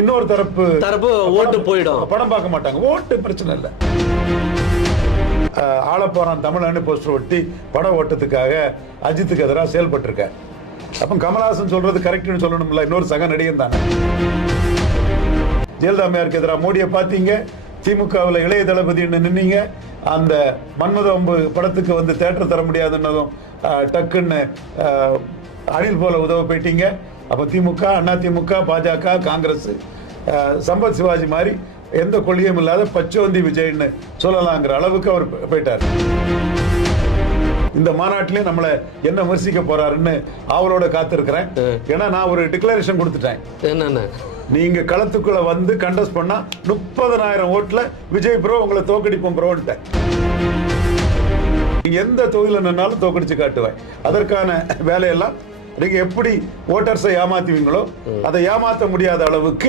இன்னொரு தரப்பு ஓட்டு போயிடும். படம் பார்க்க மாட்டாங்க. ஓட்டு பிரச்சனை இல்லை. ஆளப்போறான் தமிழன்னு போஸ்டர் ஒட்டி படம் ஓட்டத்துக்காக அஜித்துக்கு எதிராக செயல்பட்டிருக்க. அப்ப கமலஹாசன் சொல்றது கரெக்ட்னு சொல்லணும்ல, இன்னொரு சக நடிகன் தானே. ஜெயலலிதா அம்மையாருக்கு எதிராக மோடியை பார்த்தீங்க, திமுகவில் இளைய தளபதினு நின்னீங்க. அந்த மன்மத அம்பு படத்துக்கு வந்து தேட்டர் தர முடியாதுன்னதும் டக்குன்னு அணில் போல உதவ போயிட்டீங்க. அப்போ திமுக, அண்ணா திமுக, பாஜக, காங்கிரஸ், சம்பத் சிவாஜி மாதிரி எந்த கொள்கையும் இல்லாத பச்சோந்தி விஜய்னு சொல்லலாங்கிற அளவுக்கு அவர் போயிட்டார். இந்த மாநாட்டிலே நம்மளை என்ன விமர்சிக்க போறாருன்னு அவரோட காத்திருக்கிறேன். ஏன்னா நான் ஒரு டிக்ளரேஷன் கொடுத்துட்டேன். என்னன்னு, நீங்க களத்துக்குள்ள வந்து கண்டஸ்ட் பண்ணா 30,000 ஓட்டுல விஜய் ப்ரோ உங்களை தோக்கடிப்போம் ப்ரோன்ட்டேன். நீங்க எந்த தொகுதியில் நின்னாலும் தோக்கடிச்சு காட்டுவேன். அதற்கான வேலையெல்லாம் நீங்க எப்படி ஓட்டர்ஸை ஏமாத்துவீங்களோ அதை ஏமாற்ற முடியாத அளவுக்கு